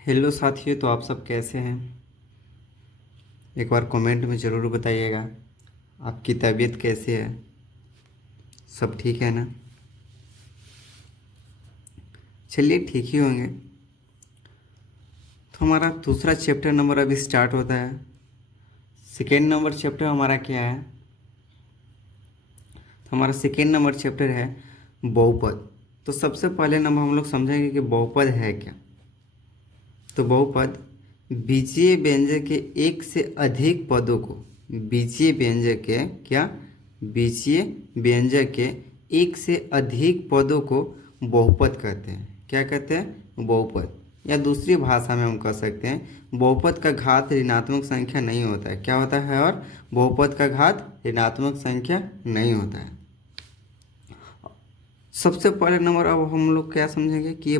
Hello साथियों, तो आप सब कैसे हैं? एक बार कमेंट में ज़रूर बताइएगा आपकी तबीयत कैसी है। सब ठीक है ना? चलिए, ठीक ही होंगे। तो हमारा दूसरा चैप्टर नंबर अभी स्टार्ट होता है। सेकेंड नंबर चैप्टर हमारा क्या है? तो हमारा सेकेंड नंबर चैप्टर है बहुपद। तो सबसे पहले नंबर हम लोग समझेंगे कि बहुपद है क्या। तो बहुपद बीजीय व्यंजक के एक से अधिक पदों को बीजीय व्यंजक के क्या बीजीय व्यंजक के एक से अधिक पदों को बहुपद कहते हैं। क्या कहते हैं? बहुपद। या दूसरी भाषा में हम कह सकते हैं बहुपद का घात ऋणात्मक संख्या नहीं होता है। क्या होता है? और बहुपद का घात ऋणात्मक संख्या नहीं होता है। सबसे पहले नंबर अब हम लोग क्या समझेंगे कि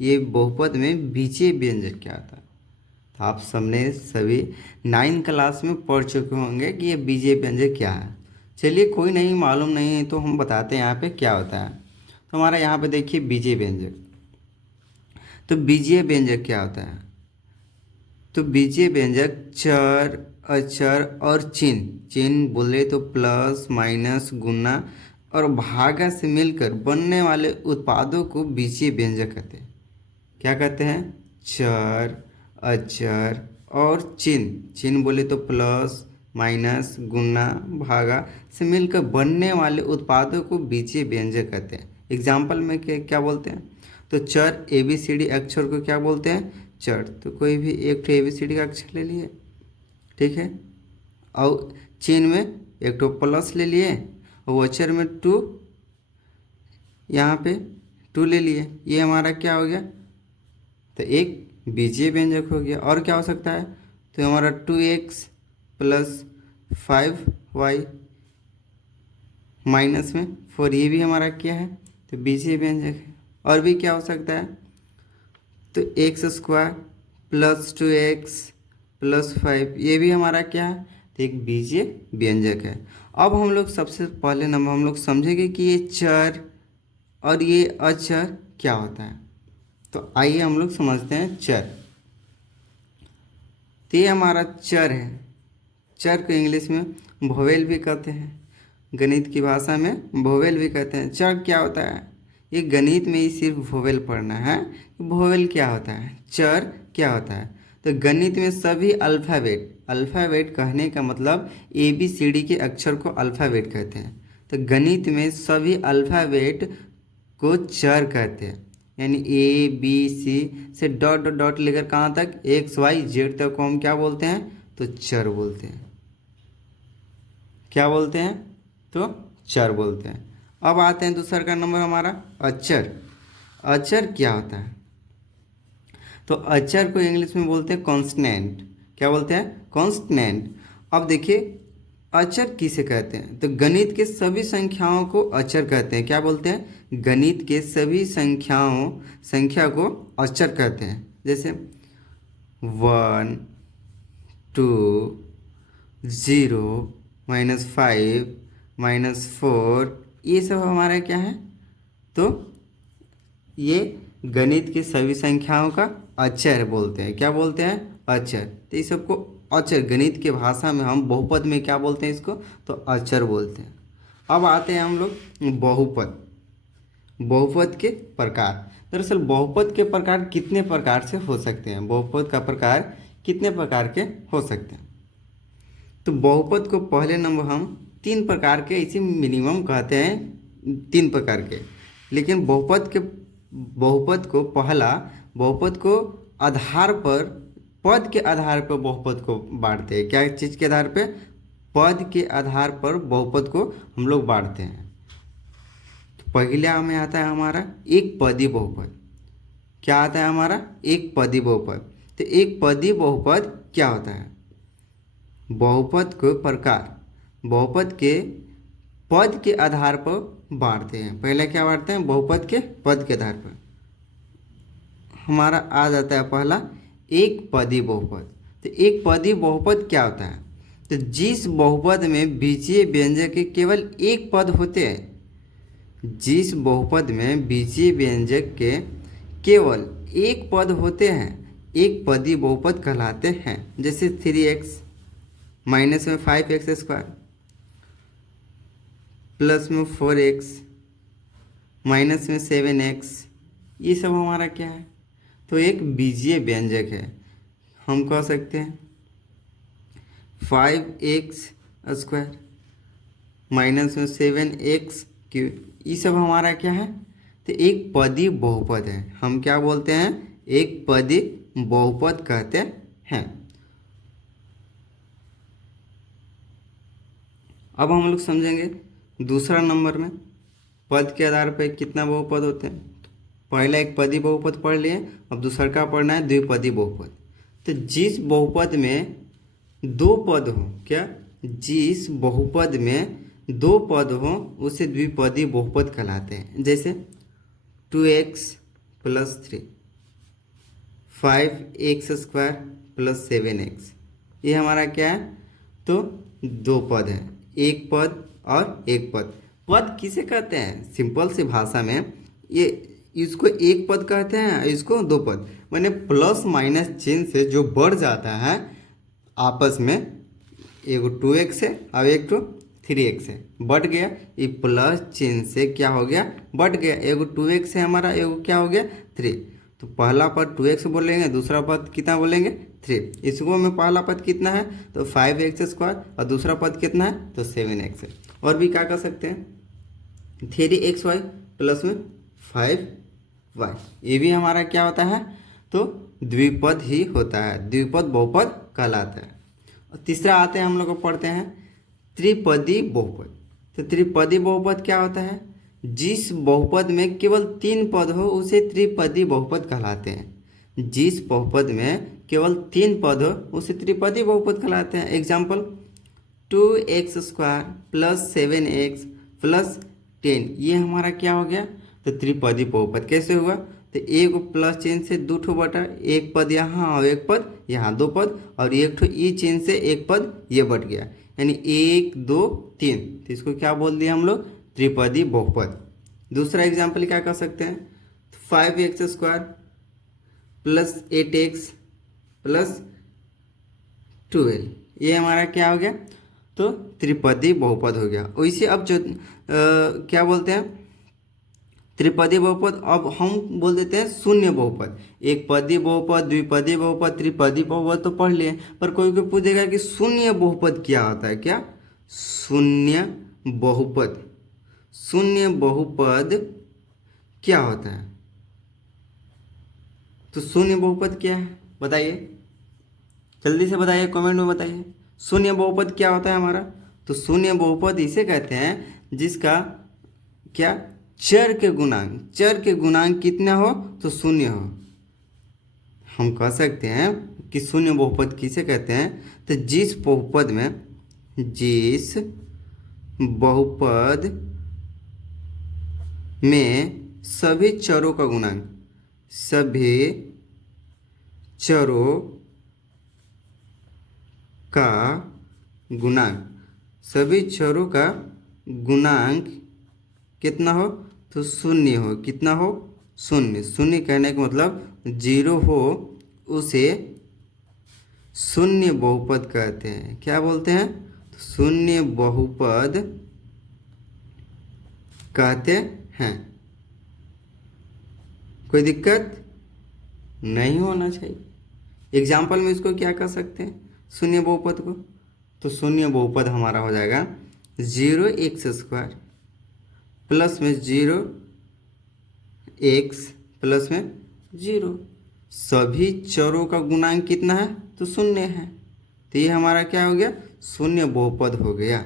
ये बहुपद में बीजीय व्यंजक क्या आता है। तो आप सबने सभी 9 क्लास में पढ़ चुके होंगे कि ये बीजीय व्यंजक क्या है। चलिए, कोई नहीं मालूम नहीं है तो हम बताते हैं यहाँ पे क्या होता है। तो हमारा यहाँ पे देखिए बीजीय व्यंजक। तो बीजीय व्यंजक क्या होता है? तो बीजीय व्यंजक चर, अचर और चिन्ह चिन्ह बोले तो प्लस, माइनस, गुना और भागा से मिलकर बनने वाले उत्पादों को बीजीय व्यंजक कहते हैं। क्या कहते हैं? चर, अचर और चिन्ह चिन्ह बोले तो प्लस, माइनस, गुना, भागा से मिलकर बनने वाले उत्पादों को बीजीय व्यंजक कहते हैं। एग्जाम्पल में क्या बोलते हैं? तो चर ABCD अक्षर को क्या बोलते हैं? चर। तो कोई भी एक तो ABCD का अक्षर ले लिए, ठीक है। और चिन्ह में एक तो प्लस ले लिए और अक्षर में 2, यहाँ पे 2 ले लिए। ये हमारा क्या हो गया? तो एक बीजीय व्यंजक हो गया। और क्या हो सकता है? तो हमारा 2x प्लस 5y माइनस में 4, ये भी हमारा क्या है? तो बीजीय व्यंजक है। और भी क्या हो सकता है? तो x² प्लस 2x प्लस 5, ये भी हमारा क्या है? तो एक बीजीय व्यंजक है। अब हम लोग सबसे पहले नंबर हम लोग समझेंगे कि ये चर और ये अचर क्या होता है। तो आइए हम लोग समझते हैं चर। तो ये हमारा चर है। चर को इंग्लिश में वोवेल भी कहते हैं, गणित की भाषा में वोवेल भी कहते हैं। चर क्या होता है? ये गणित में ही सिर्फ वोवेल पढ़ना है। वोवेल क्या होता है, चर क्या होता है। तो गणित में सभी अल्फ़ाबेट, अल्फ़ाबेट कहने का मतलब ABCD के अक्षर को अल्फ़ाबेट कहते हैं। तो गणित में सभी अल्फ़ाबेट को चर कहते हैं। यानी ABC से डॉट डॉट डॉट लेकर कहाँ तक XYZ तक को हम क्या बोलते हैं? तो चर बोलते हैं। क्या बोलते हैं? तो चर बोलते हैं। अब आते हैं दूसरा का नंबर हमारा अचर। अचर क्या होता है? तो अचर को इंग्लिश में बोलते हैं कॉन्स्टेंट। क्या बोलते हैं? कॉन्स्टेंट। अब देखिए अचर किसे कहते हैं? तो गणित के सभी संख्याओं को अचर कहते हैं। क्या बोलते हैं? गणित के सभी संख्या को अचर कहते हैं। जैसे 1, 2, 0, -5, -4, ये सब हमारा क्या है? तो ये गणित की सभी संख्याओं का अचर बोलते हैं। क्या बोलते हैं? अचर। तो इस सबको अचर, गणित की भाषा में हम बहुपद में क्या बोलते हैं इसको? तो अचर बोलते हैं। अब आते हैं हम लोग बहुपद। बहुपद के प्रकार। दरअसल बहुपद के प्रकार कितने प्रकार से हो सकते हैं? बहुपद का प्रकार कितने प्रकार के हो सकते हैं? तो बहुपद को पहले नंबर हम 3 प्रकार के इसे मिनिमम कहते हैं, 3 प्रकार के। लेकिन बहुपद को पहला बहुपद को आधार पर, पद के आधार पर बहुपद को बांटते हैं। क्या चीज़ के आधार पे? पद के आधार पर बहुपद को हम लोग बांटते हैं। तो पहला में आता है हमारा एक पदी बहुपद। क्या आता है हमारा? एक पदी बहुपद। तो एक पदी बहुपद क्या होता है? बहुपद को प्रकार बहुपद के पद के आधार पर बांटते हैं। पहले क्या बांटते हैं? बहुपद के पद के आधार पर। हमारा आ जाता है पहला एक पदी बहुपद। तो एक पदी बहुपद क्या होता है? तो जिस बहुपद में बीजीय व्यंजक के केवल एक पद होते हैं, जिस बहुपद में बीजीय व्यंजक के केवल एक पद होते हैं एक पदी बहुपद कहलाते हैं। जैसे 3x माइनस में 5x² प्लस में 4x माइनस में 7x, ये सब हमारा क्या है? तो एक बीजीय व्यंजक है। हम कह सकते हैं 5x² माइनस में 7x³, ये सब हमारा क्या है? तो एक पदी बहुपद है। हम क्या बोलते हैं? एक पदी बहुपद कहते हैं। अब हम लोग समझेंगे दूसरा नंबर में पद के आधार पर कितना बहुपद होते हैं। पहला एक पदी बहुपद पढ़ लिए, अब दूसरा का पढ़ना है द्विपदी बहुपद। तो जिस बहुपद में दो पद हो, क्या? जिस बहुपद में दो पद हो उसे द्विपदी बहुपद कहलाते हैं। जैसे 2x plus 3, 5x² plus 7x, ये हमारा क्या है? तो दो पद है, एक पद और एक पद। पद किसे कहते हैं? सिंपल सी भाषा में ये इसको एक पद कहते हैं, इसको दो पद। मैंने प्लस माइनस चिन्ह से जो बढ़ जाता है आपस में, एक 2x है और एक 3x है, बढ़ गया। ये प्लस चिन्ह से क्या हो गया? बढ़ गया। एक 2x है हमारा, एक क्या हो गया? 3। तो पहला पद 2x बोलेंगे, दूसरा पद कितना बोलेंगे? 3। इसको में पहला पद कितना है? तो 5x² और दूसरा पद कितना है? तो 7x है। और भी क्या कर सकते हैं? 3xy प्लस में 5y, ये भी हमारा क्या होता है? तो द्विपद ही होता है, द्विपद बहुपद कहलाता है। और तीसरा आते हैं हम लोग को पढ़ते हैं त्रिपदी बहुपद। तो त्रिपदी बहुपद क्या होता है? जिस बहुपद में केवल 3 पद हो उसे त्रिपदी बहुपद कहलाते हैं। जिस बहुपद में केवल 3 पद हो उसे त्रिपदी बहुपद कहलाते हैं। Example 2x² plus 7x plus 10, ये हमारा क्या हो गया? तो त्रिपदी बहुपद। कैसे हुआ? तो एक प्लस चिन्ह से 2 ठो बटा, एक पद यहाँ और एक पद यहाँ, 2 पद, और एक ठो ई चिन्ह से एक पद ये बढ़ गया, यानी 1 2 3। तो इसको क्या बोल दिया हम लोग? त्रिपदी बहुपद। दूसरा एग्जाम्पल क्या कर सकते हैं? 5x² प्लस 8x प्लस 12, ये हमारा क्या हो गया? तो त्रिपदी बहुपद हो गया। वैसे अब जो क्या बोलते हैं त्रिपदी बहुपद, अब हम बोल देते हैं शून्य बहुपद। एक पदी बहुपद, द्विपदी बहुपद, त्रिपदी बहुपद तो पढ़ लिए, पर कोई कोई पूछेगा कि शून्य बहुपद क्या होता है? क्या शून्य बहुपद? शून्य बहुपद क्या होता है? तो शून्य बहुपद क्या है बताइए, जल्दी से बताइए, कमेंट में बताइए। शून्य बहुपद क्या होता है हमारा? तो शून्य बहुपद इसे कहते हैं जिसका क्या? चर के गुणांक कितना हो? तो शून्य हो। हम कह सकते हैं कि शून्य बहुपद किसे कहते हैं? तो जिस बहुपद में सभी चरों का गुणांक, सभी चरों का गुणांक कितना हो? तो शून्य हो। कितना हो? शून्य। शून्य कहने का मतलब 0 हो, उसे शून्य बहुपद कहते हैं। क्या बोलते हैं? तो शून्य बहुपद कहते हैं। कोई दिक्कत नहीं होना चाहिए। एग्जाम्पल में इसको क्या कर सकते हैं शून्य बहुपद को? तो शून्य बहुपद हमारा हो जाएगा 0x² प्लस में 0x प्लस में 0, सभी चरों का गुणांक कितना है? तो शून्य है। तो ये हमारा क्या हो गया? शून्य बहुपद हो गया।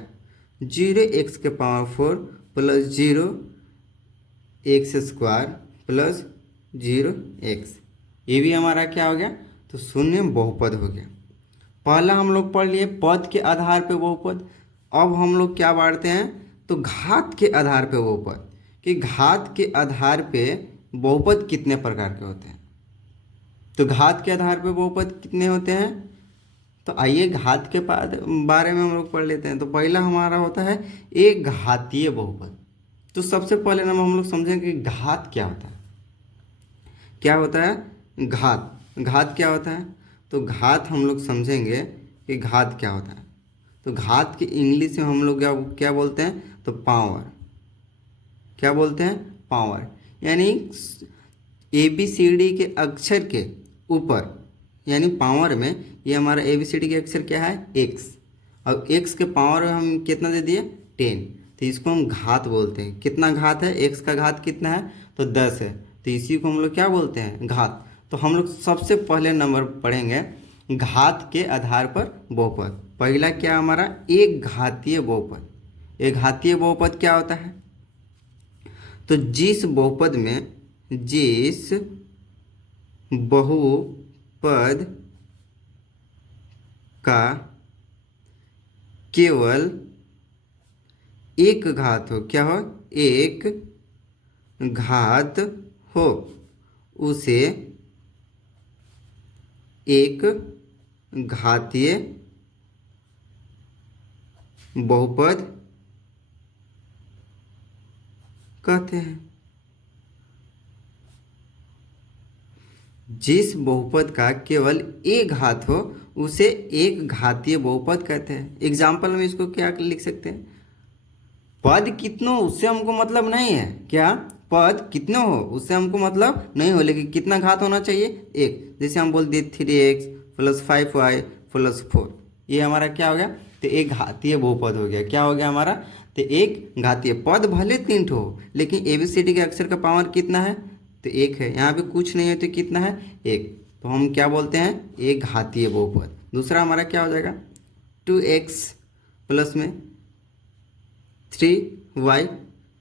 0x⁴ plus 0x² plus 0x, ये भी हमारा क्या हो गया? तो शून्य बहुपद हो गया। पहला हम लोग पढ़ लिए पद के आधार पे बहुपद। अब हम लोग क्या बांटते हैं? तो घात के आधार पे बहुपद, कि घात के आधार पे बहुपद कितने प्रकार के होते हैं। तो घात के आधार पे बहुपद कितने होते हैं? तो आइए घात के बारे में हम लोग पढ़ लेते हैं। तो पहला हमारा होता है एक घातीय बहुपद। तो सबसे पहले हम लोग समझेंगे कि घात क्या होता है। क्या होता है? घात घात क्या होता है? तो घात हम लोग समझेंगे कि घात क्या होता है। तो घात के इंग्लिश में हम लोग क्या क्या बोलते हैं? तो पावर। क्या बोलते हैं? पावर। यानी ए बी सी डी के अक्षर के ऊपर, यानी पावर में ये हमारा ए बी सी डी के अक्षर क्या है? एक्स। और एक्स के पावर में हम कितना दे दिए? 10। तो इसको हम घात बोलते हैं। कितना घात है? एक्स का घात कितना है? तो 10 है। तो इसी को हम लोग क्या बोलते हैं? घात। तो हम लोग सबसे पहले नंबर पढ़ेंगे घात के आधार पर बहुपद। पहला क्या हमारा? एक घातीय बहुपद। एक घातीय बहुपद क्या होता है? तो जिस बहुपद का केवल एक घात हो, क्या हो? एक घात हो, उसे एक घातीय बहुपद कहते हैं। जिस बहुपद का केवल एक घात हो उसे एक घातीय बहुपद कहते हैं। एग्जाम्पल में इसको क्या लिख सकते हैं? पद कितनों उससे हमको मतलब नहीं है। क्या? पद कितने हो उससे हमको मतलब नहीं हो, लेकिन कितना घात होना चाहिए? एक। जैसे हम बोल दिए 3x + 5y + 4, ये हमारा क्या हो गया? तो एक घातीय बहुपद हो गया। क्या हो गया हमारा? तो एक घातीय। पद भले 3 ठो हो, लेकिन ABCD के अक्षर का पावर कितना है? तो एक है। यहाँ पे कुछ नहीं है तो कितना है? एक। तो हम क्या बोलते हैं? एक घातीय बहुपद। दूसरा हमारा क्या हो जाएगा? 2x प्लस में 3y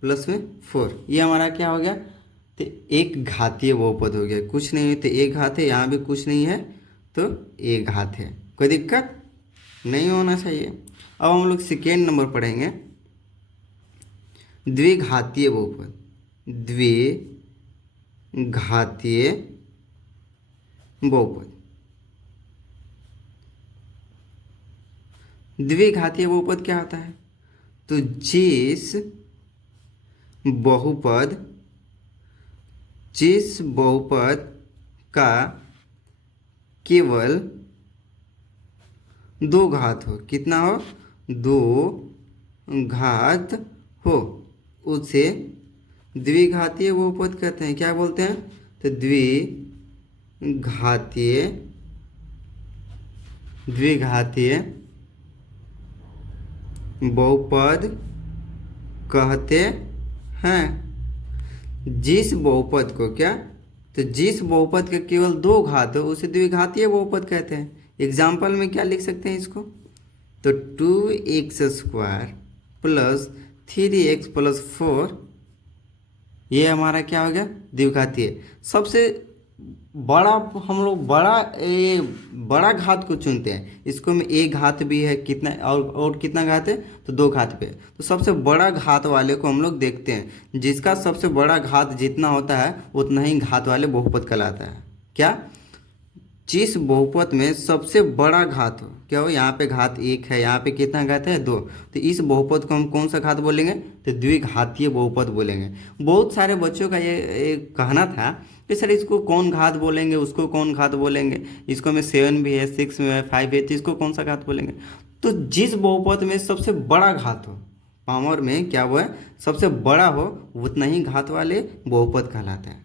प्लस में 4, ये हमारा क्या हो गया? तो एक घातीय बहुपद हो गया। कुछ नहीं है तो एक घात है, यहाँ भी कुछ नहीं है तो एक घात है। कोई दिक्कत नहीं होना चाहिए। अब हम लोग सेकेंड नंबर पढ़ेंगे द्विघातीय बहुपद। द्विघातीय बहुपद। द्विघातीय बहुपद क्या होता है? तो जिस बहुपद का केवल दो घात हो, कितना हो? दो घात हो, उसे द्विघातीय बहुपद कहते हैं। क्या बोलते हैं? तो द्विघातीय बहुपद कहते हैं। जिस बहुपद को क्या? तो जिस बहुपद के केवल दो घात हो उसे द्विघातीय बहुपद कहते हैं। एग्जाम्पल में क्या लिख सकते हैं इसको? तो 2x² + 3x + 4, ये हमारा क्या हो गया? द्विघातीय। सबसे बड़ा हम लोग बड़ा घात को चुनते हैं। इसको में एक घात भी है, कितना और कितना घात है? तो दो घात पे। तो सबसे बड़ा घात वाले को हम लोग देखते हैं। जिसका सबसे बड़ा घात जितना होता है उतना ही घात वाले बहुपद कहलाता है। क्या? जिस बहुपद में सबसे बड़ा घात हो, क्या हो? यहाँ पे घात एक है, यहाँ पे कितना घात है? दो। तो इस बहुपद को हम कौन सा घात बोलेंगे? तो द्विघातीय बहुपद बोलेंगे। बहुत सारे बच्चों का ये कहना था कि सर इसको कौन घात बोलेंगे, उसको कौन घात बोलेंगे, इसको में 7 भी है, 6 में है, 5 है, तो इसको कौन सा घात बोलेंगे? तो जिस बहुपद में सबसे बड़ा घात हो, पावर में क्या वो है? सबसे बड़ा हो, उतना ही घात वाले बहुपद कहलाते हैं।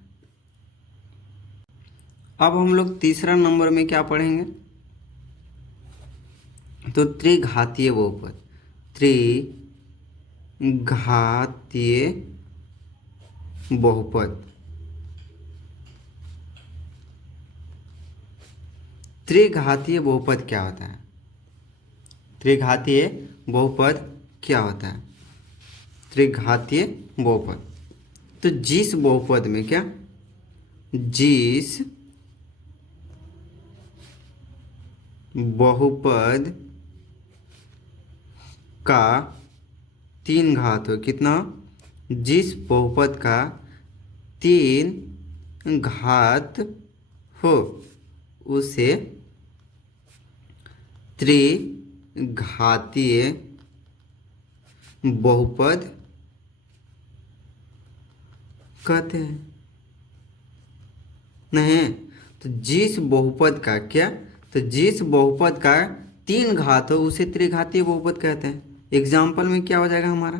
अब हम लोग तीसरा नंबर में क्या पढ़ेंगे? तो त्रिघातीय बहुपद। त्रिघातीय बहुपद। त्रिघातीय बहुपद क्या होता है? त्रिघातीय बहुपद क्या होता है? त्रिघातीय बहुपद। तो जिस बहुपद में क्या? जिस बहुपद का 3 घात हो, कितना? जिस बहुपद का 3 घात हो उसे त्रिघातीय बहुपद कहते हैं। नहीं, तो जिस बहुपद का क्या, तो जिस बहुपद का 3 घात हो उसे त्रिघातीय बहुपद कहते हैं। एग्जाम्पल में क्या हो जाएगा हमारा,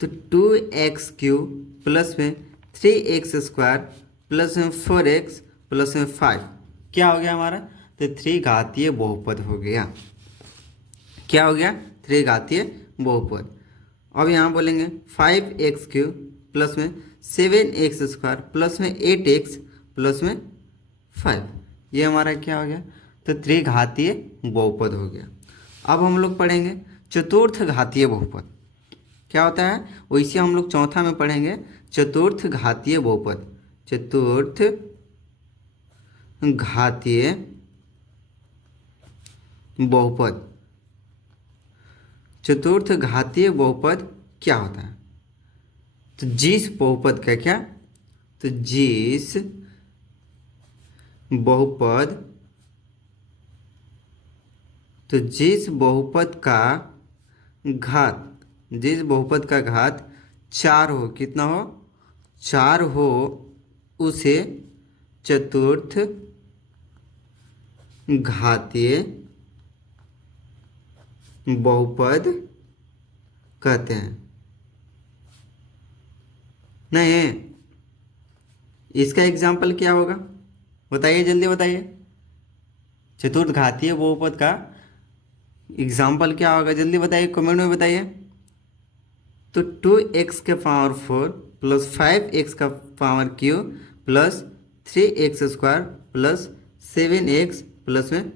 तो 2x³ प्लस में 3x² प्लस में 4x प्लस में 5 क्या हो गया हमारा, तो त्रिघातीय बहुपद हो गया। क्या हो गया, त्रिघातीय बहुपद। अब यहाँ बोलेंगे 5x³ प्लस में 7x² प्लस में 8x प्लस में 5, ये हमारा क्या हो गया, तो त्रिघातीय बहुपद हो गया। अब हम लोग पढ़ेंगे चतुर्थ घातीय बहुपद क्या होता है, वैसे हम लोग चौथा में पढ़ेंगे चतुर्थ घातीय बहुपद। चतुर्थ घातीय बहुपद, चतुर्थ घातीय बहुपद क्या होता है, तो जिस बहुपद का क्या, तो जिस बहुपद, तो जिस बहुपद का घात, जिस बहुपद का घात 4 हो, कितना हो, 4 हो, उसे चतुर्थ घातीय बहुपद कहते हैं। नहीं, इसका एग्जाम्पल क्या होगा, बताइए जल्दी बताइए। चतुर्थ घातीय बहुपद का एग्जाम्पल क्या होगा, जल्दी बताइए, कमेंट में बताइए। तो 2x के पावर 4 प्लस 5x का power Q plus 3x² plus 7x plus में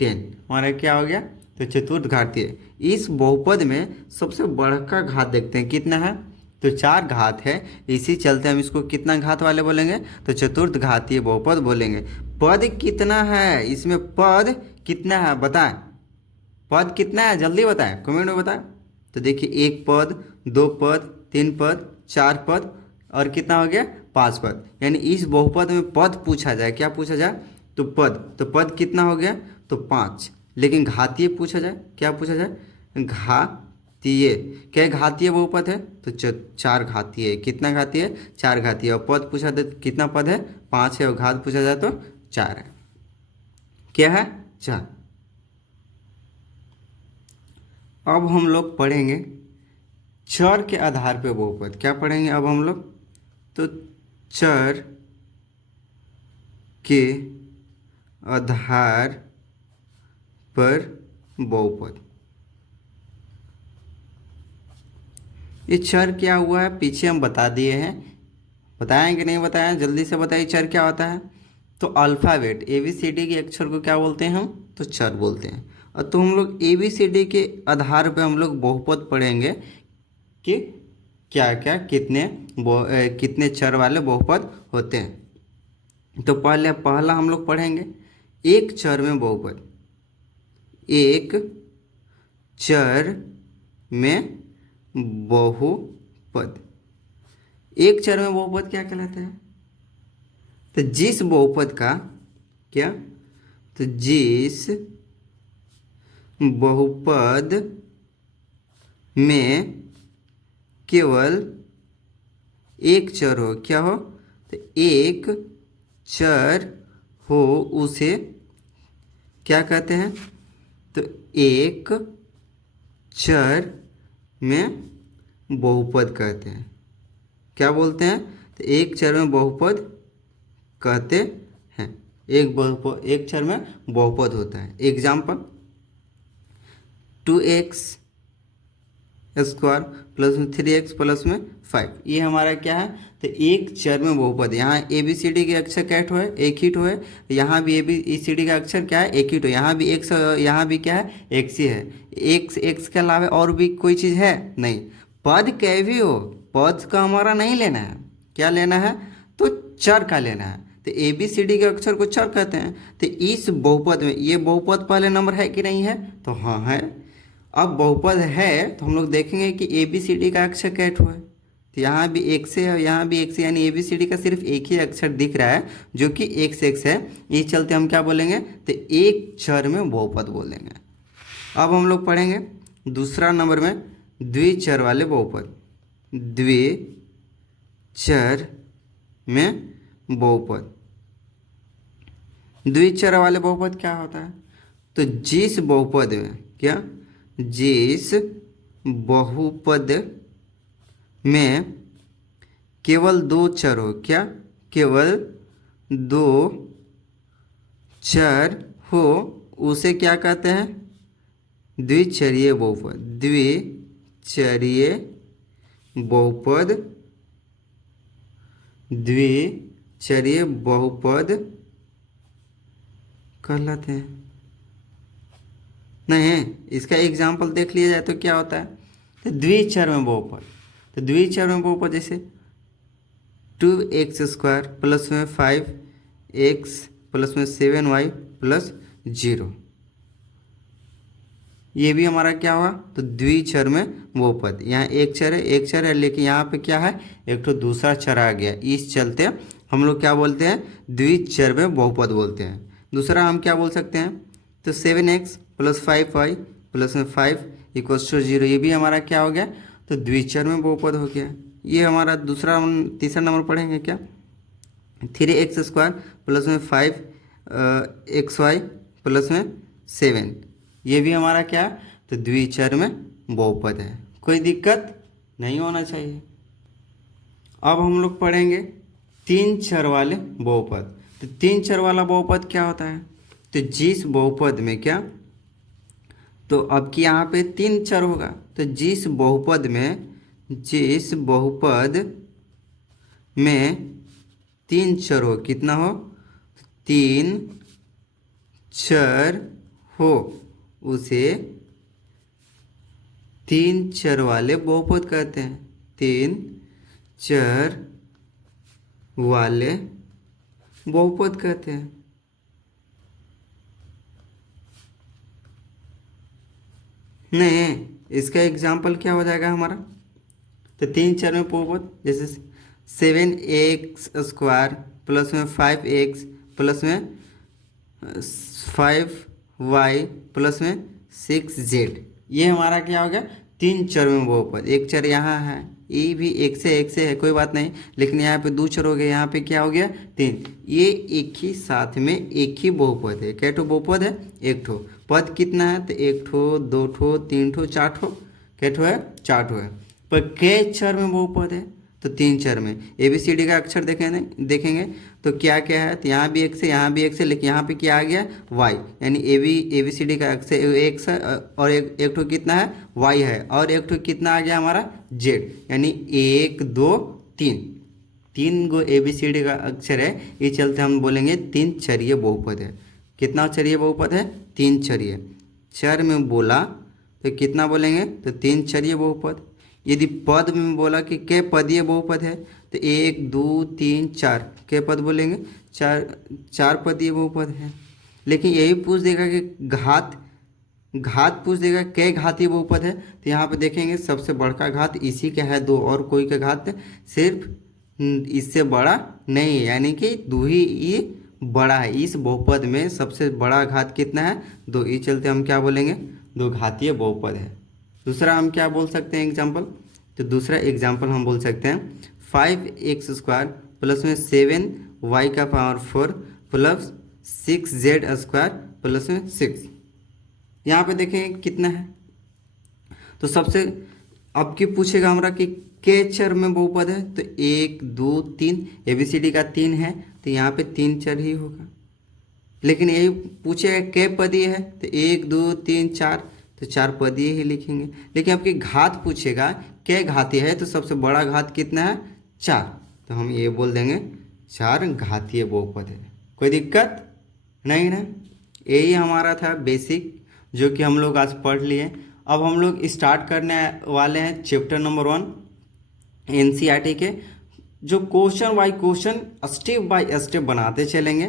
10 हमारा क्या हो गया, तो चतुर्थ घातीय। इस बहुपद में सबसे बड़ा घात देखते हैं कितना है, तो 4 घात है, इसी चलते हम इसको कितना घात वाले बोलेंगे, तो चतुर्थ घातीय बहुपद बोलेंगे। पद कितना है इसमें, पद कितना है बताएं, पद कितना है जल्दी बताएं, कमेंट में बताएं। तो देखिए 1 पद, 2 पद, 3 पद, 4 पद और कितना हो गया, 5 पद। यानी इस बहुपद में पद पूछा जाए, क्या पूछा जाए, तो पद, तो पद कितना हो गया, तो 5। लेकिन घातीय पूछा जाए, क्या पूछा जाए, घातीय। क्या घातीय बहुपद है, तो 4 घातीय है। कितना घातीय है, 4 घातीय। और पद पूछा जाए कितना पद है, 5 है, और घात पूछा जाए तो 4 है। क्या है, 4। अब हम लोग पढ़ेंगे चर के आधार पे बहुपद। क्या पढ़ेंगे अब हम लोग, तो चर के आधार पर बहुपद। ये चर क्या हुआ है पीछे हम बता दिए हैं, बताएं कि नहीं बताएं, जल्दी से बताइए चर क्या होता है। तो अल्फ़ाबेट ABCD के अक्षर को क्या बोलते हैं हम, तो चर बोलते हैं। और तो हम लोग ABCD के आधार पे हम लोग बहुपद पढ़ेंगे कि क्या क्या कितने चर वाले बहुपद होते हैं। तो पहला हम लोग पढ़ेंगे एक चर में बहुपद। एक चर में बहुपद, एक चर में बहुपद क्या कहलाता है, तो जिस बहुपद का क्या, तो जिस बहुपद में केवल एक चर हो, क्या हो, तो एक चर हो उसे क्या कहते हैं, तो एक चर में बहुपद कहते हैं। क्या बोलते हैं, तो एक चर में बहुपद कहते हैं। एक चर में बहुपद होता है। एग्जाम्पल 2x² प्लस में 3x प्लस में 5, ये हमारा क्या है, तो एक चर में बहुपद। यहाँ ABCD के अक्षर क्या है, एक ही ठो है। यहाँ भी ABCD का अक्षर क्या है, एक ही ठो। यहाँ भी x, यहाँ भी क्या है, x ही है। x के अलावा और भी कोई चीज़ है नहीं। पद क्या भी हो, पद का हमारा नहीं लेना है, क्या लेना है, तो चर का लेना है। तो ABCD के अक्षर को चर कहते हैं। तो इस बहुपद में ये बहुपद पहले नंबर है कि नहीं है, तो हाँ है। अब बहुपद है तो हम लोग देखेंगे कि ABCD का अक्षर क्या है, तो यहाँ भी एक से है, यहाँ भी एक से, यानी ABCD का सिर्फ एक ही अक्षर दिख रहा है जो कि एक से है। इस चलते हम क्या बोलेंगे, तो एक चर में बहुपद बोलेंगे। अब हम लोग पढ़ेंगे दूसरा नंबर में द्विचर वाले बहुपद। द्विचर में बहुपद, द्विचर वाले बहुपद क्या होता है? तो जिस बहुपद में क्या, जिस बहुपद में केवल दो चर हो, क्या, केवल दो चर हो, उसे क्या कहते हैं? द्विचरीय बहुपद। द्विचरीय बहुपद, द्विचरीय बहुपद कहलाते हैं। नहीं, इसका एग्जाम्पल देख लिया जाए तो क्या होता है? तो द्विचर में बहुपद, तो द्विचर में बहुपद जैसे 2x² प्लस में 5x प्लस में 7y प्लस 0, ये भी हमारा क्या हुआ? तो द्विचर में बहुपद। यहाँ एक चर है, लेकिन यहाँ पे क्या है? एक तो दूसरा चर आ गया, इस चलते हम लोग क्या बोलते हैं? द्विचर में बहुपद बोलते हैं। दूसरा हम क्या बोल सकते हैं? तो 7x प्लस 5y प्लस में 5 इक्वल्स टू 0, ये भी हमारा क्या हो गया? तो द्विचर में बहुपद हो गया। ये हमारा दूसरा, तीसरा नंबर पढ़ेंगे क्या? 3x² प्लस में 5xy प्लस में 7, ये भी हमारा क्या? तो द्विचर में बहुपद है। कोई दिक्कत नहीं होना चाहिए। अब हम लोग पढ़ेंगे तीन चर वाले बहुपद। तो तीन चर वाला बहुपद क्या होता है? तो जिस बहुपद में क्या, तो अब कि यहाँ पे तीन चर होगा, तो जिस बहुपद में तीन चर हो, कितना हो? तीन चर हो, उसे तीन चर वाले बहुपद कहते हैं। तीन चर वाले बहुपद कहते हैं। नहीं, इसका एग्जाम्पल क्या हो जाएगा हमारा? तो तीन चर में बहुपद जैसे 7x² प्लस में 5x प्लस में 5y प्लस में 6z, ये हमारा क्या हो गया? तीन चर में बहुपद। एक चर यहाँ है, ये भी एक से है, कोई बात नहीं, लेकिन यहाँ पे दो चर हो गए, यहाँ पे क्या हो गया? तीन। ये एक ही साथ में एक ही बहुपद है। कै ठो बहुपद है? एक ठो। पद कितना है? तो एक ठो, दो ठो, तीन ठो, चार ठो। कै ठो है? चार ठो है। पर कै चर में बहुपद है? तो तीन चर में। ABCD का अक्षर देखेंगे तो क्या क्या है? तो यहाँ भी एक से, यहाँ भी एक से, लेकिन यहाँ पे क्या आ गया? y, यानी ABCD का अक्षर एक से, और एक ठो कितना है? y है, और एक ठो कितना आ गया हमारा? z, यानी 1 2 3, तीन गो ABCD का अक्षर है, ये चलते हम बोलेंगे तीन चरीय बहुपद है। कितना चरीय बहुपद है? तीन चरीय। चर में बोला तो कितना बोलेंगे? तो तीन चरीय बहुपद। यदि पद में बोला कि कै पदीय बहुपद है, तो 1 2 3 4, कै पद बोलेंगे? चार पदीय बहुपद है। लेकिन यही पूछ देगा कि घात पूछ देगा कै घातीय बहुपद है, तो यहाँ पे देखेंगे सबसे बड़का घात इसी का है 2, और कोई का घात सिर्फ इससे बड़ा नहीं है, यानी कि 2 ही बड़ा है। इस बहुपद में सबसे बड़ा घात कितना है? 2, इस चलते हम क्या बोलेंगे? दो घातीय बहुपद है। दूसरा हम क्या बोल सकते हैं एग्जाम्पल? तो दूसरा एग्जाम्पल हम बोल सकते हैं 5x² प्लस में 7y का पावर 4 प्लस 6z² प्लस में 6। यहाँ पे देखें कितना है? तो सबसे अब की पूछेगा हमारा कि कै चर में बहुपद है, तो 1 2 3, ABCD का 3 है, तो यहाँ पे तीन चर ही होगा। लेकिन यही पूछेगा कै पदीय है, तो 1 2 3 4, तो चार पदीय ही लिखेंगे। लेकिन आपकी घात पूछेगा कै घातीय है, तो सबसे बड़ा घात कितना है? 4, तो हम ये बोल देंगे 4 घातीय बहुपद है। कोई दिक्कत नहीं ना? यही हमारा था बेसिक, जो कि हम लोग आज पढ़ लिए। अब हम लोग स्टार्ट करने वाले हैं चैप्टर नंबर 1 NCERT के, जो question by question step by step बनाते चलेंगे।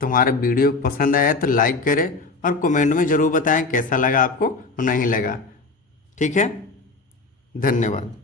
तो हमारा वीडियो पसंद आया तो लाइक करें, और कमेंट में ज़रूर बताएं कैसा लगा आपको, नहीं लगा। ठीक है, धन्यवाद।